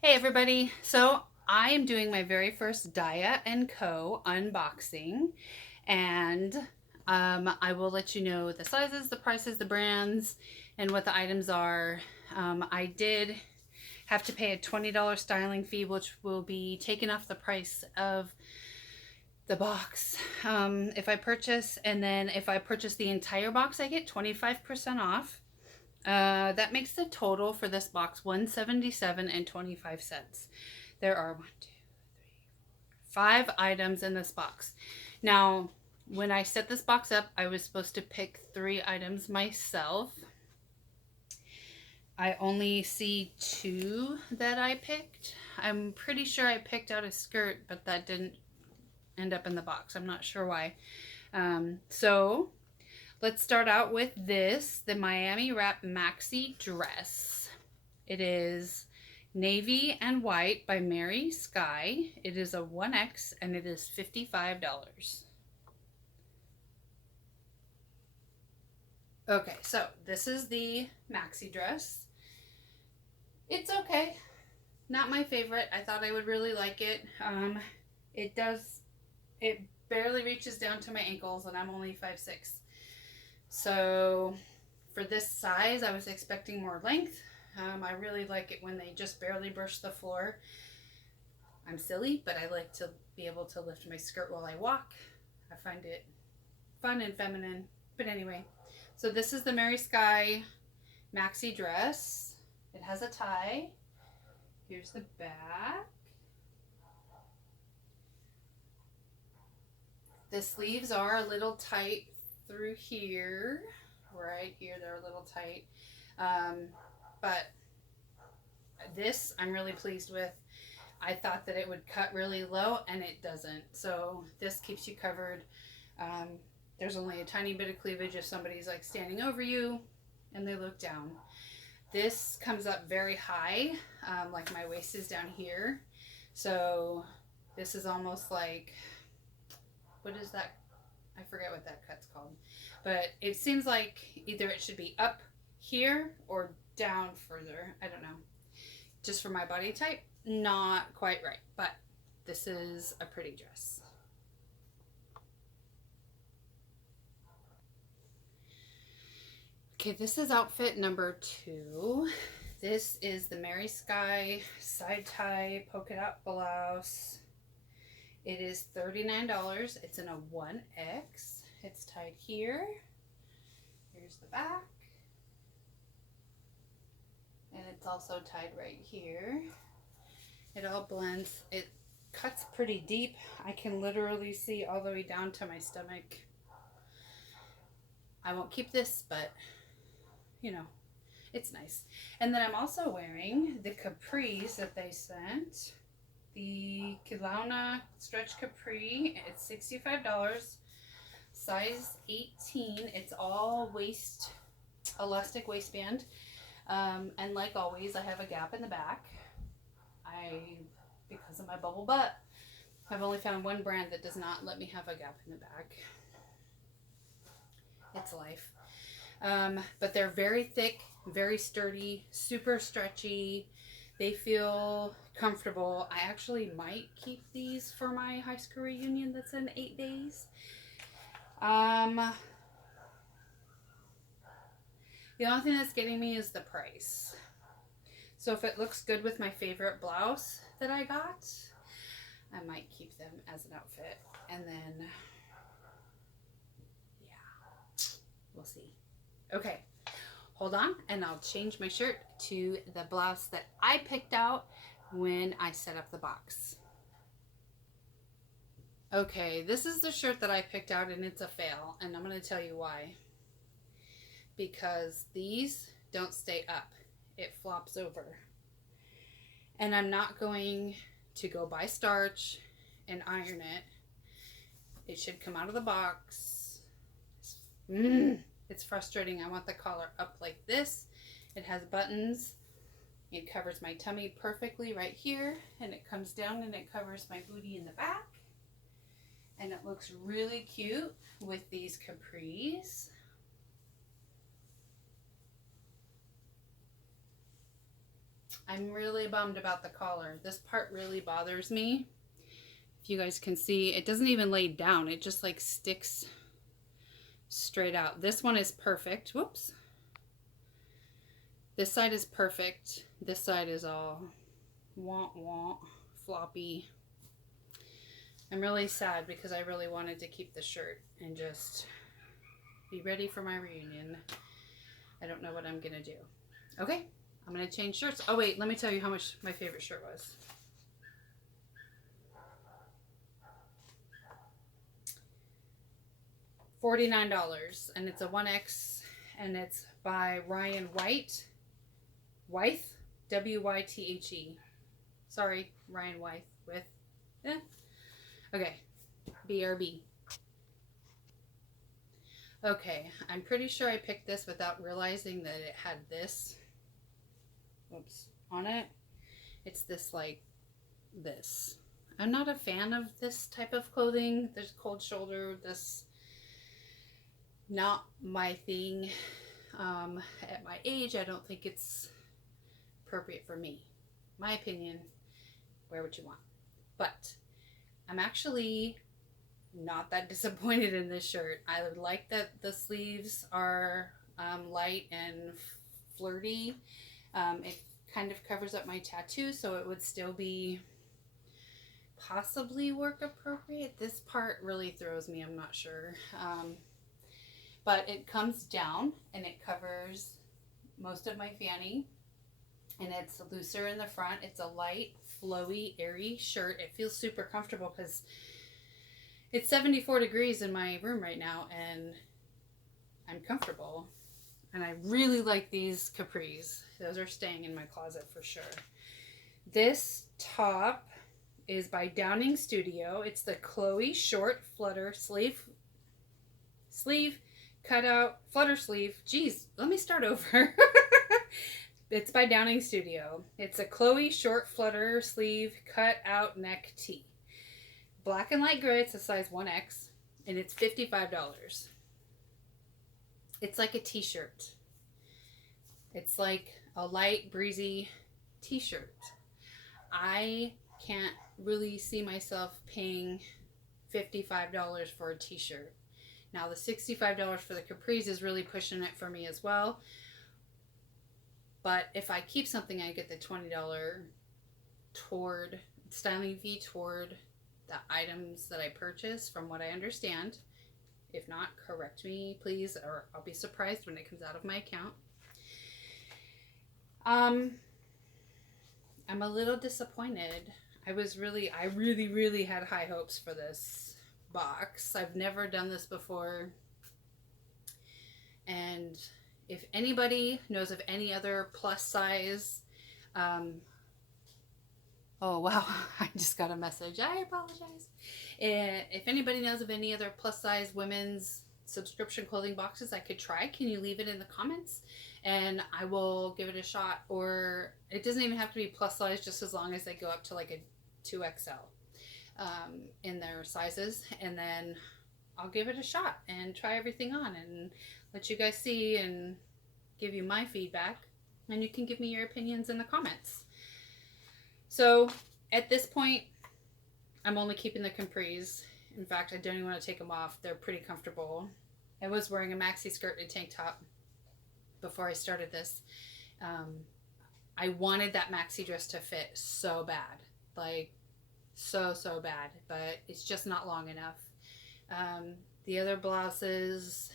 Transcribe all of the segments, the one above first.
Hey everybody, so I am doing my very first Dia & Co. unboxing, and I will let you know the sizes, the prices, the brands, and what the items are. I did have to pay a $20 styling fee, which will be taken off the price of the box if I purchase, and then if I purchase the entire box, I get 25% off. That makes the total for this box 177 and 25 cents. There are 5 items in this box. Now, when I set this box up, I was supposed to pick 3 items myself. I only see 2 that I picked. I'm pretty sure I picked out a skirt, but that didn't end up in the box. I'm not sure why. So let's start out with this, the Miami Wrap Maxi Dress. It is Navy and White by Mary Sky. It is a 1X and it is $55. Okay, so this is the maxi dress. It's okay. Not my favorite. I thought I would really like it. It does, it barely reaches down to my ankles and I'm only 5'6". So for this size, I was expecting more length. I really like it when they just barely brush the floor. I'm silly, but I like to be able to lift my skirt while I walk. I find it fun and feminine. But anyway, so this is the Mary Sky maxi dress. It has a tie. Here's the back. The sleeves are a little tight through here. Right here, they're a little tight. But this I'm really pleased with. I thought that it would cut really low and it doesn't. So this keeps you covered. Um, there's only a tiny bit of cleavage if somebody's like standing over you and they look down. This comes up very high, like my waist is down here. So this is almost like, what is that? I forget what that cut's called. But it seems like either it should be up here or down further. I don't know. Just for my body type, not quite right. But this is a pretty dress. Okay, this is outfit number 2. This is the Mary Sky side tie polka dot blouse. It is $39. It's in a 1X. It's tied here. Here's the back. And it's also tied right here. It all blends. It cuts pretty deep. I can literally see all the way down to my stomach. I won't keep this, but you know, it's nice. And then I'm also wearing the capris that they sent. The Kilauna stretch capri. It's $65. Size 18. It's all waist, elastic waistband. And like always, I have a gap in the back. Because of my bubble butt, I've only found one brand that does not let me have a gap in the back. It's life. But they're very thick, very sturdy, super stretchy. They feel comfortable. I actually might keep these for my high school reunion that's in 8 days. The only thing that's getting me is the price. So if it looks good with my favorite blouse that I got, I might keep them as an outfit. And then, yeah, we'll see. Okay, hold on, and I'll change my shirt to the blouse that I picked out when I set up the box. Okay, this is the shirt that I picked out, and it's a fail, and I'm going to tell you why. Because these don't stay up. It flops over. And I'm not going to go buy starch and iron it. It should come out of the box. It's frustrating. I want the collar up like this. It has buttons. It covers my tummy perfectly right here, and it comes down and it covers my booty in the back. And it looks really cute with these capris. I'm really bummed about the collar. This part really bothers me. If you guys can see, it doesn't even lay down. It just like sticks straight out. This one is perfect. Whoops. This side is perfect. This side is all wah, floppy. I'm really sad because I really wanted to keep the shirt and just be ready for my reunion. I don't know what I'm gonna do. Okay, I'm gonna change shirts. Oh wait, let me tell you how much my favorite shirt was. $49, and it's a 1X, and it's by Ryan White. Wythe, W-Y-T-H-E. Sorry, Ryan Wythe with, okay, BRB. Okay, I'm pretty sure I picked this without realizing that it had this, on it. It's this, like, this. I'm not a fan of this type of clothing. There's cold shoulder, this, not my thing. At my age, I don't think it's appropriate for me. My opinion, wear what you want. But I'm actually not that disappointed in this shirt. I like that the sleeves are light and flirty. It kind of covers up my tattoo, so it would still be possibly work appropriate. This part really throws me, I'm not sure. But it comes down and it covers most of my fanny, and it's looser in the front. It's a light, flowy, airy shirt. It feels super comfortable because it's 74 degrees in my room right now, and I'm comfortable. And I really like these capris. Those are staying in my closet for sure. This top is by Downing Studio. It's the Chloe short flutter sleeve cutout flutter sleeve. Geez, let me start over. It's by Downing Studio. It's a Chloe short flutter sleeve cut out neck tee. Black and light gray. It's a size 1X, and it's $55. It's like a t-shirt. It's like a light, breezy t-shirt. I can't really see myself paying $55 for a t-shirt. Now the $65 for the capris is really pushing it for me as well. But if I keep something, I get the $20 toward styling fee toward the items that I purchase, from what I understand. If not, correct me, please, or I'll be surprised when it comes out of my account. I'm a little disappointed. I really had high hopes for this box. I've never done this before. And if anybody knows of any other plus size, oh wow, I just got a message. I apologize. If anybody knows of any other plus size women's subscription clothing boxes I could try, can you leave it in the comments? And I will give it a shot. Or it doesn't even have to be plus size, just as long as they go up to like a 2XL in their sizes. And then I'll give it a shot and try everything on and let you guys see and give you my feedback. And you can give me your opinions in the comments. So at this point, I'm only keeping the capris. In fact, I don't even want to take them off. They're pretty comfortable. I was wearing a maxi skirt and a tank top before I started this. I wanted that maxi dress to fit so bad. Like, so bad. But it's just not long enough. The other blouses,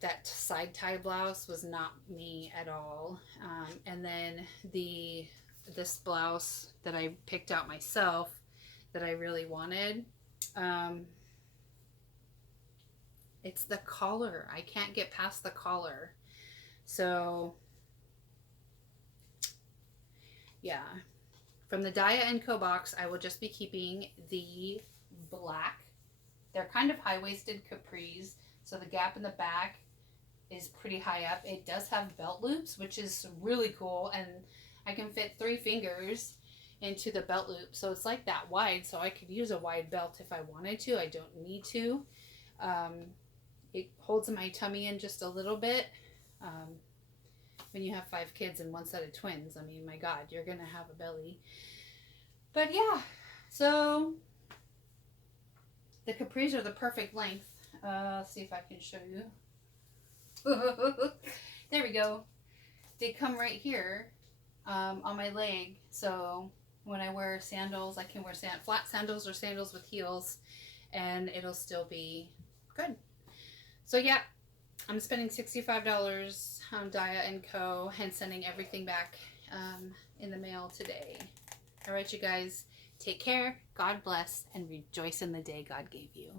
that side tie blouse was not me at all. And then this blouse that I picked out myself that I really wanted, it's the collar. I can't get past the collar. So yeah, from the Daya & Co box, I will just be keeping the black. They're kind of high-waisted capris, so the gap in the back is pretty high up. It does have belt loops, which is really cool, and I can fit 3 fingers into the belt loop, so it's like that wide, so I could use a wide belt if I wanted to. I don't need to. It holds my tummy in just a little bit. when you have 5 kids and 1 set of twins. I mean, my God, you're going to have a belly. But yeah, so the capris are the perfect length. Let's see if I can show you. There we go. They come right here on my leg. So when I wear sandals, I can wear flat sandals or sandals with heels, and it'll still be good. So yeah, I'm spending $65 on Daya & Co. and sending everything back in the mail today. All right, you guys, take care, God bless, and rejoice in the day God gave you.